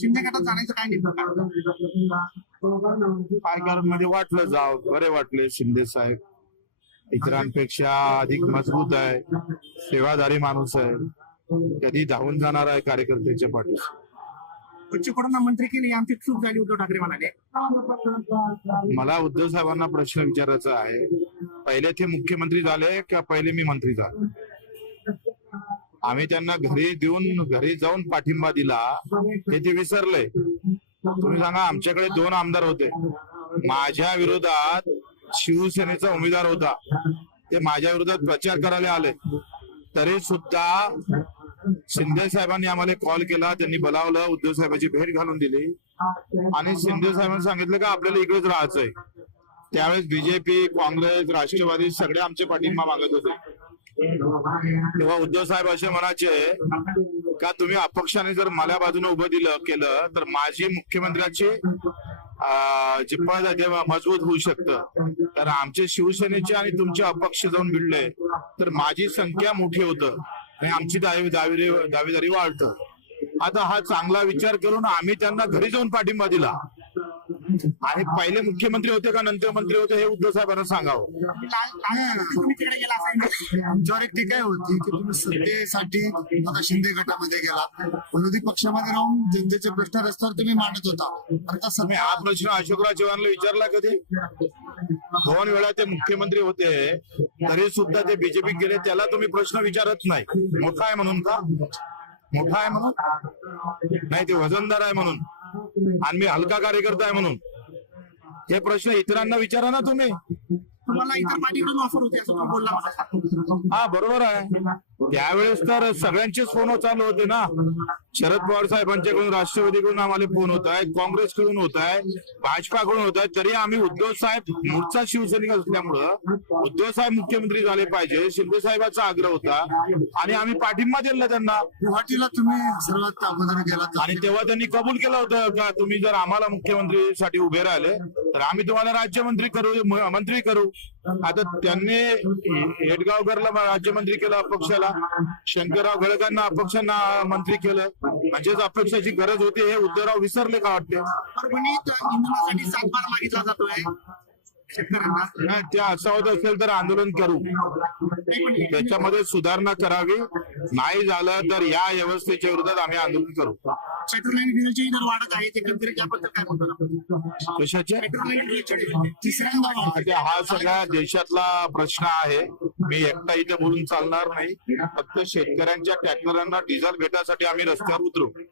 शिंदे गटात जाण्याचं काय नेमकं मध्ये वाटलं जाव बरे वाटले शिंदे साहेब इतरांपेक्षा अधिक मजबूत आहे, सेवाधारी माणूस आहे, कधी धावून जाणार आहे कार्यकर्त्याच्या पाठीशी. बच्चूकडून मंत्री केली आमची चूक झाली उद्धव ठाकरे म्हणाले. मला उद्धव साहेबांना प्रश्न विचारायचा आहे, पहिले ते मुख्यमंत्री झाले का पहिले मी मंत्री झालो? आम्ही त्यांना घरी जाऊन पाठिंबा दिला हे ते विसरले. तुम्ही सांगा, आमच्याकडे 2 आमदार होते, माझ्या विरोधात शिवसेनेचा उमेदवार होता, ते माझ्या विरोधात प्रचार करायला आले, तरी सुद्धा शिंदे साहेबांनी आम्हाला कॉल केला, त्यांनी बोलावलं, उद्धव साहेबांची भेट घालून दिली आणि शिंदे साहेबांनी सांगितलं का आपल्याला इकडेच राहायचंय. त्यावेळेस बीजेपी, काँग्रेस, राष्ट्रवादी सगळे आमचे पाठिंबा मागत होते. तेव्हा उद्धव साहेब असे म्हणायचे का तुम्ही अपक्षाने जर मला बाजूने उभं केलं तर माझी मुख्यमंत्र्याची जी पद आहे तेव्हा मजबूत होऊ शकतं. तर आमचे शिवसेनेचे आणि तुमचे अपक्ष जाऊन भिडले तर माझी संख्या मोठी होतं आणि आमची दावेदारी वाढतं. आता हा चांगला विचार करून आम्ही त्यांना घरी जाऊन पाठिंबा दिला आणि पहिले मुख्यमंत्री होते का नंतर मंत्री होते हे उद्धव साहेबांना सांगावं. तुम्ही तिकडे गेला असाल. आमच्यावर एक टीका होती की तुम्ही सत्तेसाठी आता शिंदे गटामध्ये गेलात, विरोधी पक्षामध्ये राहून जनतेचे प्रश्न रस्त्यावर तुम्ही मांडत होता. आता तुम्ही हा प्रश्न अशोकराव चव्हाणला विचारला कधी? 2 वेळा ते मुख्यमंत्री होते तरी सुद्धा ते बीजेपी गेले, त्याला तुम्ही प्रश्न विचारत नाही. मोठा आहे म्हणून का? मोठा आहे म्हणून नाही, ते वजनदार आहे म्हणून आणि मी हलका कार्यकर्ता आहे म्हणून. हे प्रश्न इतरांना विचारा ना तुम्ही. तुम्हाला इतर पार्टीकडून ऑफर होते असं तुम्ही बोलला मला. हा बरोबर आहे, त्यावेळेस तर सगळ्यांचेच फोन चालू होते ना. शरद पवार साहेबांच्याकडून, राष्ट्रवादीकडून आम्हाला फोन होत आहे, काँग्रेसकडून होत आहे, भाजपाकडून होत आहे. तरी आम्ही उद्धव साहेब मूळचा शिवसैनिक असल्यामुळं उद्धव साहेब मुख्यमंत्री झाले पाहिजे शिंदे साहेबांचा आग्रह होता आणि आम्ही पाठिंबा दिला त्यांना. गुवाहाटीला तुम्ही सर्वात अगोदर गेलात आणि तेव्हा त्यांनी कबूल केलं होतं का तुम्ही जर आम्हाला मुख्यमंत्रीसाठी उभे राहिले तर आम्ही तुम्हाला राज्यमंत्री करू, मंत्री करू. आता त्यांनी हेडगावकरला राज्यमंत्री केलं अपक्षाला, शंकरराव गळकांना अपक्षांना मंत्री केलं. म्हणजेच अपक्षाची गरज होती हे उद्धवराव विसरले का वाटते? परभणीत इंधनासाठी 7 बार मागितला जातोय शेतकऱ्यांना. त्या असं होत असेल तर आंदोलन करू, त्याच्यामध्ये सुधारणा करावी. नाही झालं तर या व्यवस्थेच्या विरोधात आम्ही आंदोलन करू. पेट्रोल आणि डिझेलचे दर वाढत आहे, ते एकंदरीत त्याबद्दल काय म्हणतो? कशाचे? पेट्रोल आणि डिझेलचे तिसऱ्यांदा हा सगळ्या देशातला प्रश्न आहे. मी एकटा इथे बोलून चालणार नाही. फक्त शेतकऱ्यांच्या ट्रॅक्टरांना डिझेल भेटासाठी आम्ही रस्त्यावर उतरू.